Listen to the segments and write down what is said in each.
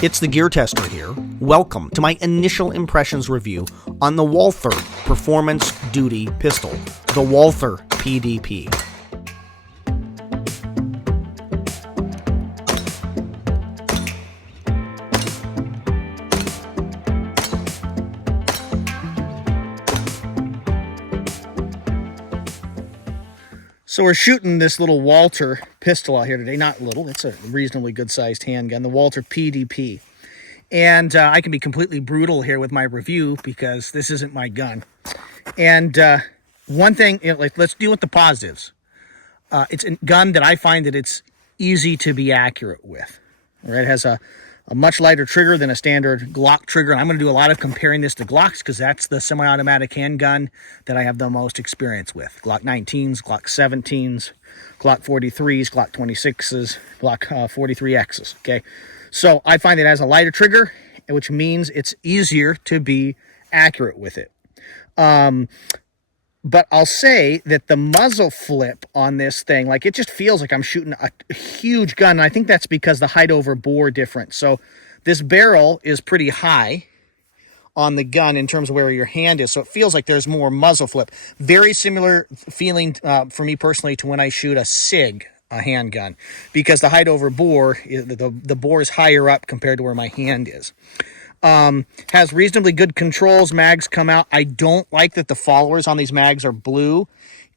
It's the Gear Tester here. Welcome to my initial impressions review on the Walther Performance Duty Pistol, the Walther PDP. So we're shooting this little Walther pistol out here today. Not little, it's a reasonably good-sized handgun, the Walther PDP. And I can be completely brutal here with my review because this isn't my gun. And one thing, let's deal with the positives. It's a gun that I find that it's easy to be accurate with. All right, it has a much lighter trigger than a standard Glock trigger. And I'm going to do a lot of comparing this to Glocks because that's the semi-automatic handgun that I have the most experience with. Glock 19s, Glock 17s, Glock 43s, Glock 26s, Glock 43Xs, okay? So I find it has a lighter trigger, which means it's easier to be accurate with it. But I'll say that the muzzle flip on this thing, like it just feels like I'm shooting a huge gun. And I think that's because the height over bore difference. So this barrel is pretty high on the gun in terms of where your hand is. So it feels like there's more muzzle flip. Very similar feeling for me personally to when I shoot a SIG, a handgun, because the height over bore, the bore is higher up compared to where my hand is. Has reasonably good controls. Mags come out. I don't like that the followers on these mags are blue.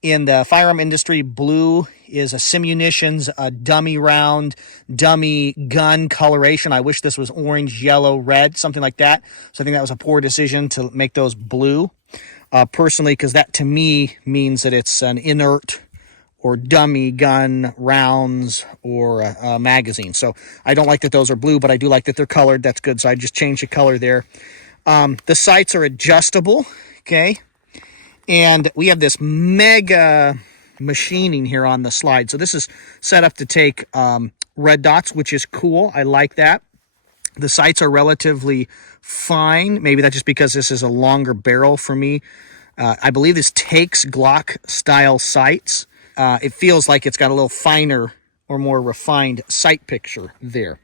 In the firearm industry, blue is a simunitions, a dummy round, dummy gun coloration. I wish this was orange, yellow, red, something like that. So I think that was a poor decision to make those blue, personally, because that to me means that it's an inert or dummy gun rounds or a magazine. So I don't like that those are blue, but I do like that they're colored. That's good. So I just changed the color there. The sights are adjustable, okay? And we have this mega machining here on the slide. So this is set up to take red dots, which is cool. I like that. The sights are relatively fine. Maybe that's just because this is a longer barrel for me. I believe this takes Glock style sights. It feels like it's got a little finer or more refined sight picture there.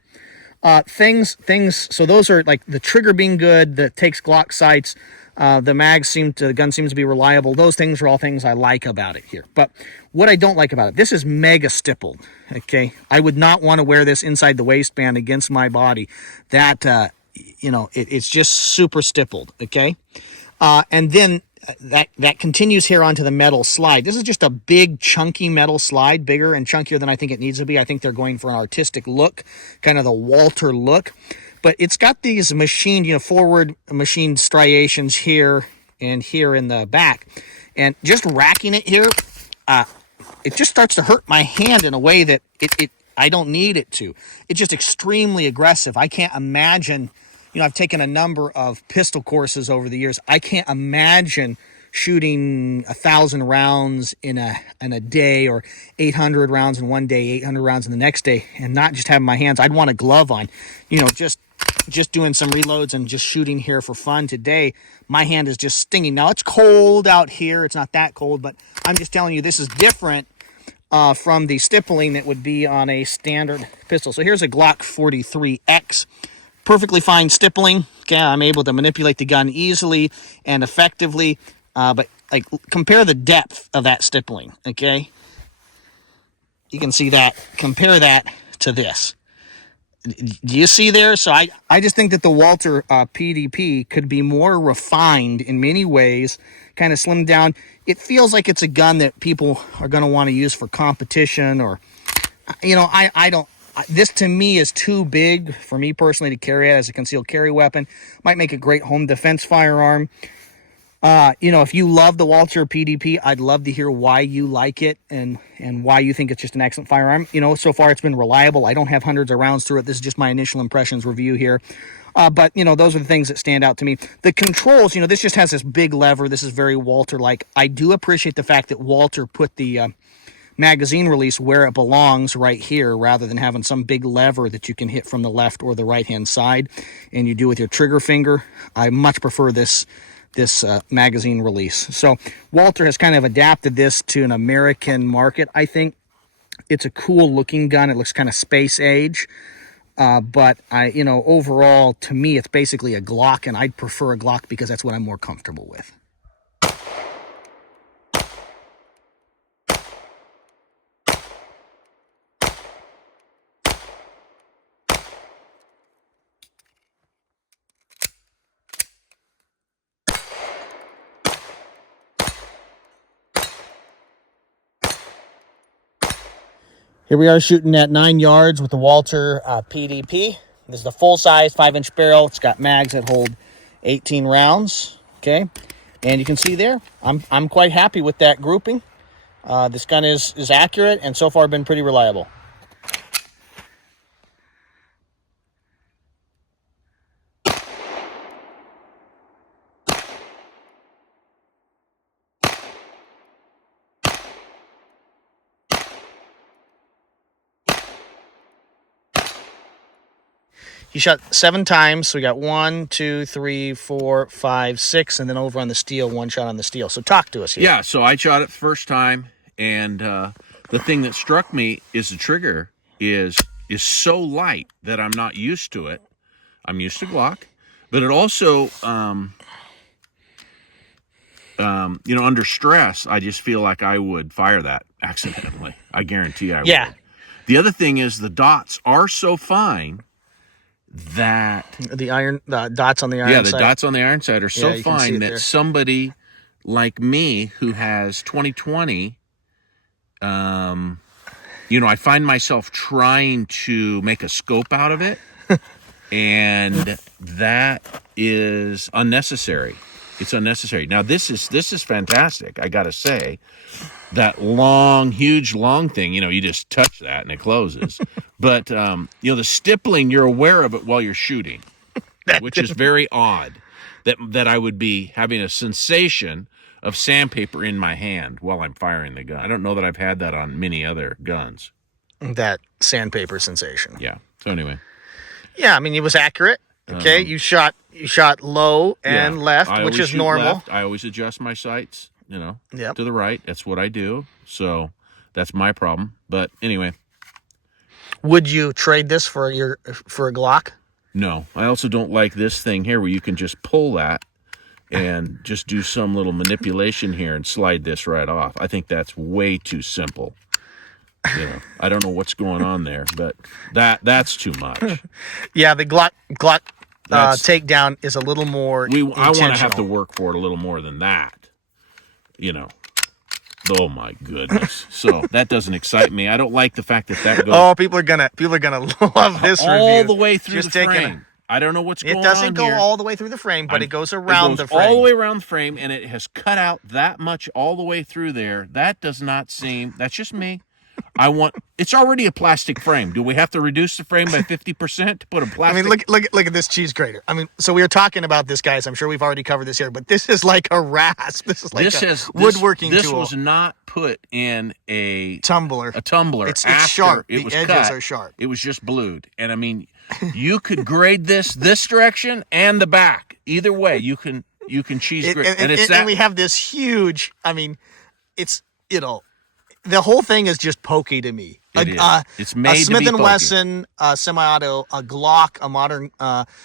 So those are like the trigger being good, that takes Glock sights, the gun seems to be reliable. Those things are all things I like about it here. But what I don't like about it, this is mega stippled, okay? I would not want to wear this inside the waistband against my body. That, it's just super stippled, okay? And then that continues here onto the metal slide. This is just a big, chunky metal slide, bigger and chunkier than I think it needs to be. I think they're going for an artistic look, kind of the Walther look. But it's got these machined, forward machined striations here and here in the back. And just racking it here, it just starts to hurt my hand in a way that I don't need it to. It's just extremely aggressive. I can't imagine... I've taken a number of pistol courses over the years. I can't imagine shooting 1,000 rounds in a day, or 800 rounds in one day, 800 rounds in the next day, and not just having my hands. I'd want a glove on, just doing some reloads and just shooting here for fun today. My hand is just stinging. Now, it's cold out here. It's not that cold, but I'm just telling you this is different from the stippling that would be on a standard pistol. So here's a Glock 43X. Perfectly fine stippling. Okay, I'm able to manipulate the gun easily and effectively, but compare the depth of that stippling, okay? You can see that. Compare that to this. Do you see there? So I just think that the Walther PDP could be more refined in many ways, kind of slimmed down. It feels like it's a gun that people are going to want to use for competition, or, I don't... This, to me, is too big for me personally to carry it as a concealed carry weapon. Might make a great home defense firearm. If you love the Walther PDP, I'd love to hear why you like it and why you think it's just an excellent firearm. So far it's been reliable. I don't have hundreds of rounds through it. This is just my initial impressions review here. But, those are the things that stand out to me. The controls, this just has this big lever. This is very Walther-like. I do appreciate the fact that Walther put the... magazine release where it belongs, right here, rather than having some big lever that you can hit from the left or the right hand side and you do with your trigger finger. I much prefer this magazine release. So Walther has kind of adapted this to an American market. I think it's a cool looking gun. It looks kind of space age. But overall, to me, it's basically a Glock, and I'd prefer a Glock because that's what I'm more comfortable with. Here we are shooting at 9 yards with the Walther PDP. This is the full-size 5-inch barrel. It's got mags that hold 18 rounds. Okay, and you can see there, I'm quite happy with that grouping. This gun is accurate and so far been pretty reliable. He shot 7 times, so we got 1, 2, 3, 4, 5, 6, and then over on the steel, 1 shot on the steel. So talk to us here. Yeah, so I shot it the first time, and the thing that struck me is the trigger is so light that I'm not used to it. I'm used to Glock, but it also, under stress, I just feel like I would fire that accidentally. I guarantee I would. Yeah. The other thing is the dots are so fine that the dots on the iron side. the dots on the iron side are so fine that somebody like me who has 20/20, I find myself trying to make a scope out of it, and that is unnecessary. It's unnecessary. Now this is fantastic, I gotta say. That long, huge, long thing, you just touch that and it closes. But, the stippling, you're aware of it while you're shooting, which is very odd that I would be having a sensation of sandpaper in my hand while I'm firing the gun. I don't know that I've had that on many other guns. That sandpaper sensation. Yeah. So anyway. Yeah, I mean, it was accurate. Okay, you shot low and left, which is normal. Left. I always adjust my sights. To the right. That's what I do. So that's my problem. But anyway. Would you trade this for a Glock? No. I also don't like this thing here where you can just pull that and just do some little manipulation here and slide this right off. I think that's way too simple. I don't know what's going on there, but that's too much. Yeah, the Glock takedown is a little more intentional. I want to have to work for it a little more than that. Oh my goodness! So that doesn't excite me. I don't like the fact that goes. Oh, people are gonna love this all review. The way through the frame. I don't know what's going on. It doesn't go all the way through the frame, but it goes around the frame. All the way around the frame, and it has cut out that much all the way through there. That does not seem. That's just me. It's already a plastic frame. Do we have to reduce the frame by 50% to put a plastic? I mean, look at this cheese grater. I mean, so we were talking about this, guys. I'm sure we've already covered this here, but this is like a rasp. This is like woodworking tool. This was not put in a tumbler. It's sharp. The edges are sharp. It was just blued. And I mean, you could grade this direction and the back. Either way, you can cheese grate. And we have this huge, I mean, it's, the whole thing is just pokey to me. It's made a Smith to be & Wesson, semi-auto, a Glock, a modern.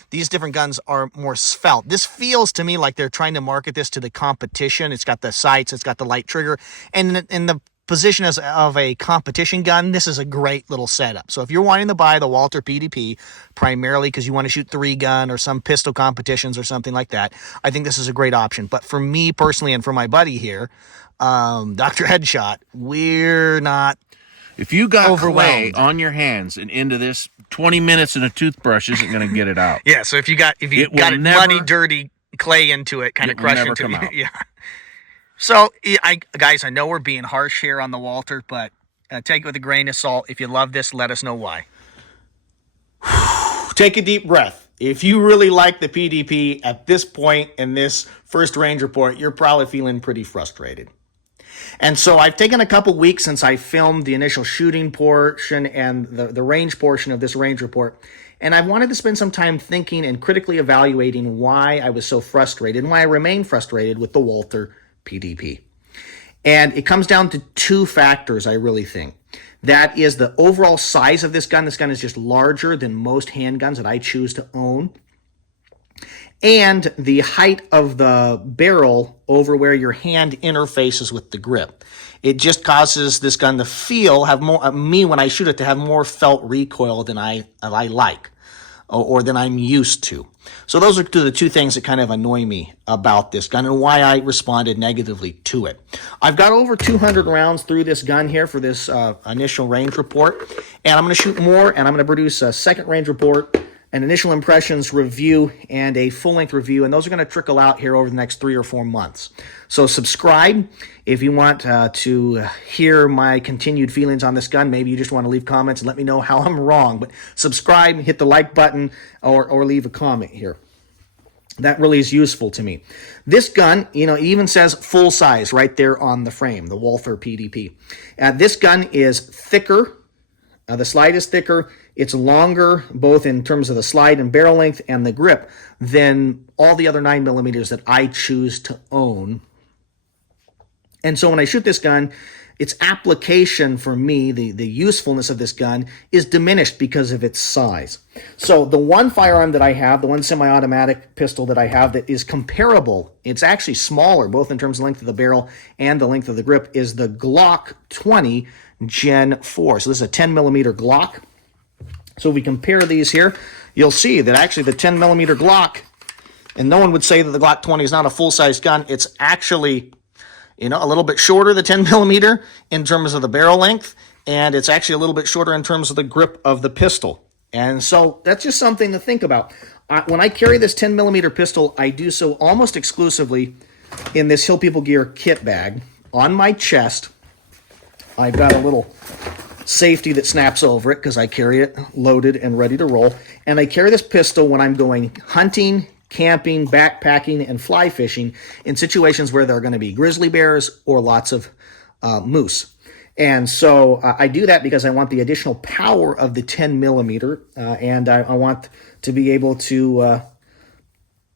These different guns are more svelte. This feels to me like they're trying to market this to the competition. It's got the sights, it's got the light trigger, and in the position of a competition gun, this is a great little setup. So if you're wanting to buy the Walther PDP primarily because you want to shoot 3-gun or some pistol competitions or something like that, I think this is a great option. But for me personally and for my buddy here, Dr. Headshot, we're not. If you got clay on your hands and into this, 20 minutes and a toothbrush isn't going to get it out. Yeah, so if you got muddy, dirty clay into it, kind of crush never into come it. out. Yeah. So, guys, I know we're being harsh here on the Walther, but take it with a grain of salt. If you love this, let us know why. Take a deep breath. If you really like the PDP at this point in this first range report, you're probably feeling pretty frustrated. And so I've taken a couple weeks since I filmed the initial shooting portion and the range portion of this range report, and I wanted to spend some time thinking and critically evaluating why I was so frustrated and why I remain frustrated with the Walther PDP. And it comes down to 2 factors, I really think. That is the overall size of this gun. This gun is just larger than most handguns that I choose to own. And the height of the barrel over where your hand interfaces with the grip. It just causes this gun to feel, have more, me when I shoot it, to have more felt recoil than I like, or than I'm used to. So those are the two things that kind of annoy me about this gun and why I responded negatively to it. I've got over 200 rounds through this gun here for this initial range report, and I'm going to shoot more, and I'm going to produce a second range report, an initial impressions review, and a full-length review, and those are going to trickle out here over the next 3 or 4 months. So subscribe if you want to hear my continued feelings on this gun. Maybe you just want to leave comments and let me know how I'm wrong, but subscribe, hit the like button, or leave a comment here. That really is useful to me. This gun, you know, even says full size right there on the frame, the Walther PDP. This gun is thicker. The slide is thicker. It's longer, both in terms of the slide and barrel length and the grip, than all the other 9mm that I choose to own. And so when I shoot this gun, its application for me, the usefulness of this gun, is diminished because of its size. So the one firearm that I have, the one semi-automatic pistol that I have that is comparable, it's actually smaller, both in terms of length of the barrel and the length of the grip, is the Glock 20 Gen 4. So this is a 10mm Glock. So if we compare these here, you'll see that actually the 10mm Glock, and no one would say that the Glock 20 is not a full-size gun. It's actually, you know, a little bit shorter, the 10mm, in terms of the barrel length, and it's actually a little bit shorter in terms of the grip of the pistol. And so that's just something to think about. When I carry this 10mm pistol, I do so almost exclusively in this Hill People Gear kit bag. On my chest, I've got a little safety that snaps over it because I carry it loaded and ready to roll. And I carry this pistol when I'm going hunting, camping, backpacking, and fly fishing in situations where there are going to be grizzly bears or lots of moose. And so I do that because I want the additional power of the 10mm, and I want to be able to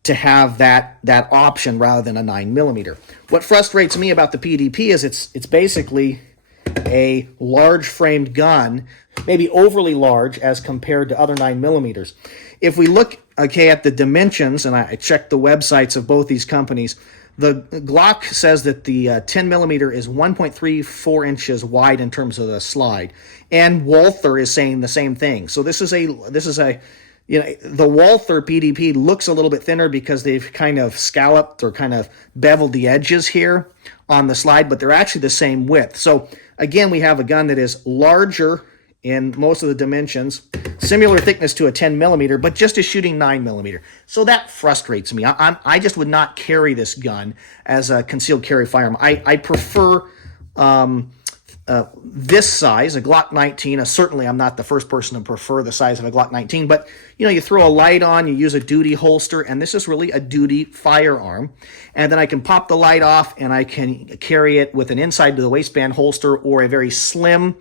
have that option rather than a 9mm. What frustrates me about the PDP is it's basically a large framed gun, maybe overly large as compared to other 9mm. If we look at the dimensions, and I checked the websites of both these companies, the Glock says that the 10mm is 1.34 inches wide in terms of the slide, and Walther is saying the same thing. So this is a you know, the Walther PDP looks a little bit thinner because they've kind of scalloped or kind of beveled the edges here on the slide, but they're actually the same width. So again, we have a gun that is larger in most of the dimensions, similar thickness to a 10mm, but just is shooting 9mm. So that frustrates me. I just would not carry this gun as a concealed carry firearm. I prefer this size, a Glock 19. Certainly, I'm not the first person to prefer the size of a Glock 19, but you know, you throw a light on, you use a duty holster, and this is really a duty firearm. And then I can pop the light off, and I can carry it with an inside to the waistband holster or a very slim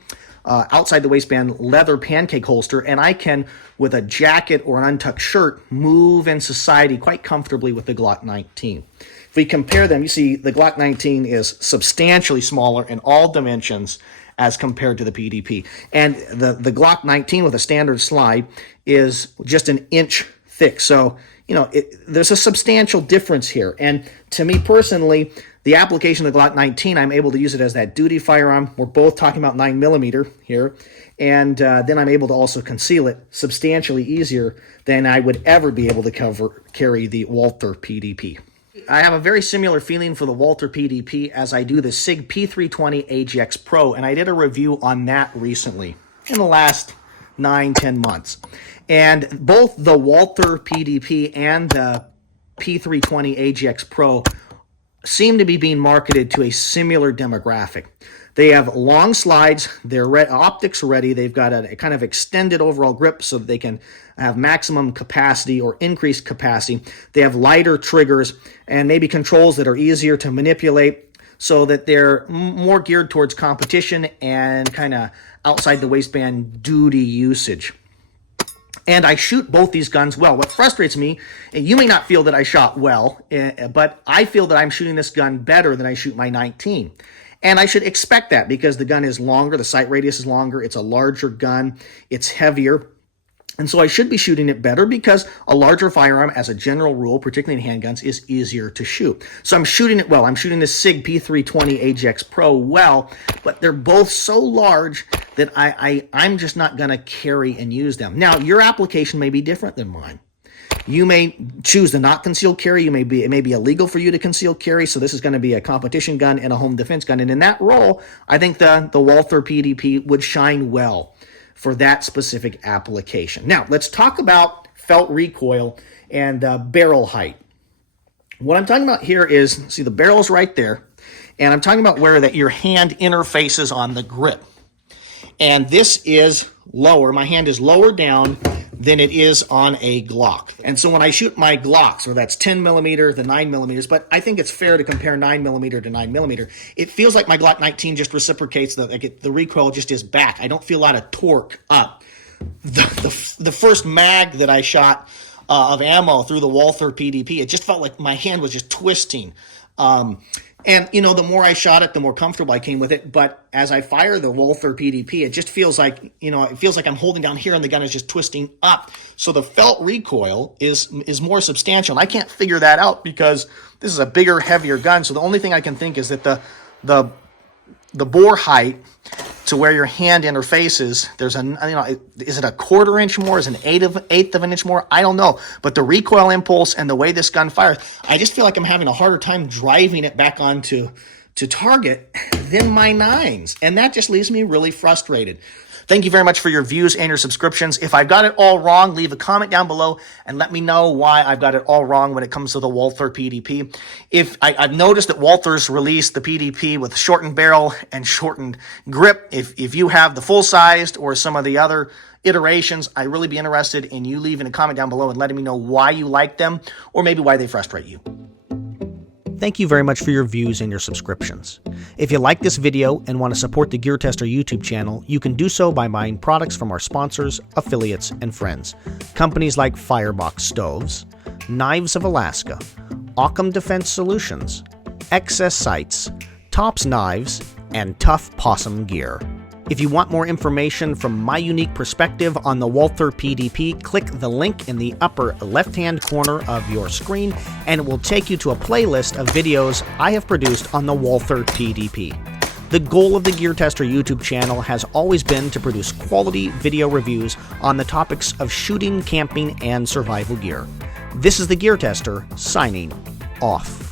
outside the waistband leather pancake holster, and I can, with a jacket or an untucked shirt, move in society quite comfortably with the Glock 19. If we compare them, you see the Glock 19 is substantially smaller in all dimensions as compared to the PDP. And the Glock 19 with a standard slide is just an inch thick. So, you know, there's a substantial difference here. And to me personally, the application of the Glock 19, I'm able to use it as that duty firearm. We're both talking about 9mm here. And then I'm able to also conceal it substantially easier than I would ever be able to carry the Walther PDP. I have a very similar feeling for the Walther PDP as I do the SIG P320 AGX Pro, and I did a review on that recently in the last 9-10 months. And both the Walther PDP and the P320 AGX Pro seem to be being marketed to a similar demographic. They have long slides, they're optics ready, they've got a kind of extended overall grip so that they can have maximum capacity or increased capacity. They have lighter triggers and maybe controls that are easier to manipulate so that they're more geared towards competition and kind of outside the waistband duty usage. And I shoot both these guns well. What frustrates me, and you may not feel that I shot well, but I feel that I'm shooting this gun better than I shoot my 19. And I should expect that because the gun is longer, the sight radius is longer, it's a larger gun, it's heavier. And so I should be shooting it better because a larger firearm, as a general rule, particularly in handguns, is easier to shoot. So I'm shooting it well. I'm shooting the SIG P320 Ajax Pro well, but they're both so large that I'm just not going to carry and use them. Now, your application may be different than mine. You may choose to not conceal carry. It may be illegal for you to conceal carry. So this is going to be a competition gun and a home defense gun. And in that role, I think the Walther PDP would shine well for that specific application. Now, let's talk about felt recoil and barrel height. What I'm talking about here is, see, the barrel's right there, and I'm talking about where that your hand interfaces on the grip. And this is lower. My hand is lower down than it is on a Glock. And so when I shoot my Glocks, so that's 10 millimeter, the 9 millimeters, but I think it's fair to compare 9 millimeter to 9 millimeter. It feels like my Glock 19 just reciprocates, the recoil just is back. I don't feel a lot of torque up. The first mag that I shot of ammo through the Walther PDP, it just felt like my hand was just twisting. And, you know, the more I shot it, the more comfortable I came with it. But as I fire the Walther PDP, it just feels like, you know, it feels like I'm holding down here and the gun is just twisting up. So the felt recoil is more substantial. And I can't figure that out because this is a bigger, heavier gun. So the only thing I can think is that the bore height to where your hand interfaces, there's is it a 1/4 inch more? Is it an eighth of an inch more? I don't know. But the recoil impulse and the way this gun fires, I just feel like I'm having a harder time driving it back onto target than my 9s. And that just leaves me really frustrated. Thank you very much for your views and your subscriptions. If I've got it all wrong, leave a comment down below and let me know why I've got it all wrong when it comes to the Walther PDP. If I've noticed that Walther's released the PDP with shortened barrel and shortened grip. If you have the full-sized or some of the other iterations, I'd really be interested in you leaving a comment down below and letting me know why you like them or maybe why they frustrate you. Thank you very much for your views and your subscriptions. If you like this video and want to support the GearTester YouTube channel, you can do so by buying products from our sponsors, affiliates, and friends. Companies like Firebox Stoves, Knives of Alaska, Occam Defense Solutions, Excess Sights, Tops Knives, and Tough Possum Gear. If you want more information from my unique perspective on the Walther PDP, click the link in the upper left-hand corner of your screen, and it will take you to a playlist of videos I have produced on the Walther PDP. The goal of the GearTester YouTube channel has always been to produce quality video reviews on the topics of shooting, camping, and survival gear. This is the GearTester, signing off.